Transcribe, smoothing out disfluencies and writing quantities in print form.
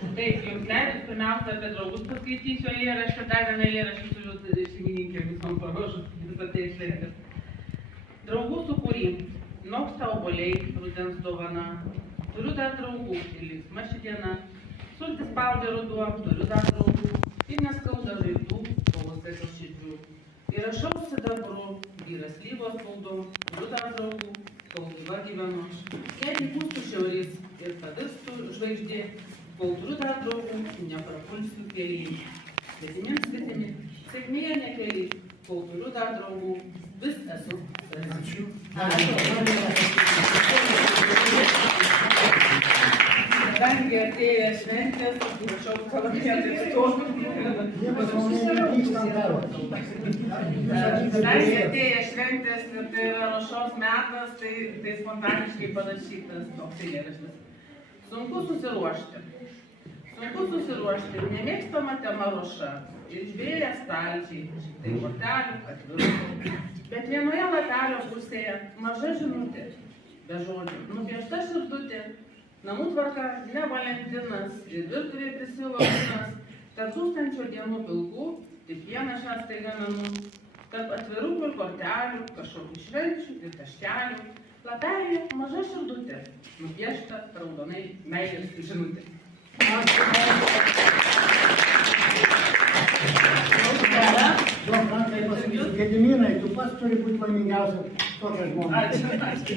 Taip, jums leidus, pirmiausia apie draugus paskaitysiu eilėraštį, dar vieną eilėraštį turiu šeimininkė visom paruošus, visą tai išleidęs. Draugų sukūry, noksta obuoliai, rudens dovana. Turiu dar draugų, ir linksma ši diena. Sultis spaudė ruduo, turiu dar draugų, ir neskauda žaizdų, pavasarės širdžių. Ir rašau sidabru, vyras lyvos spaudom, turiu dar draugų, kol gyva gyvenu. Jei įpūstų šiaurys ir padirstų žvaigždė, kol turiu dar draugų, neprapulsiu keliai. Svetimi, sėkmėje nekeliai, kol turiu dar draugų, vis esu. Ačiū. Kadangi artėja šventės, prašau kalbėti stovi. Kadangi artėja šventės ir tai yra ruošos metas, tai spontaniškai parašytas toks eilėraštis. Sunku susiruošti, nemėgstama tema ruoša, ir žvėrė stalčiai, tai kortelių, atvirukų. Bet vienoje lapelio pusėje maža žinutė, be žodžių, nupiešta širdutė, namų tvarka ne Valentinas ir virtuvė prisilokinas, tarp 1000 dienų pilkų, tik vieną šią staiga namų, tarp atvirukų ir kortelių, kažkokių švenčių ir taškelių, lapelėje maža širdutė, nupiešta raudonai meilės žinutė. Gediminai, tu pats turi būti laimingiausias tokias žmonas.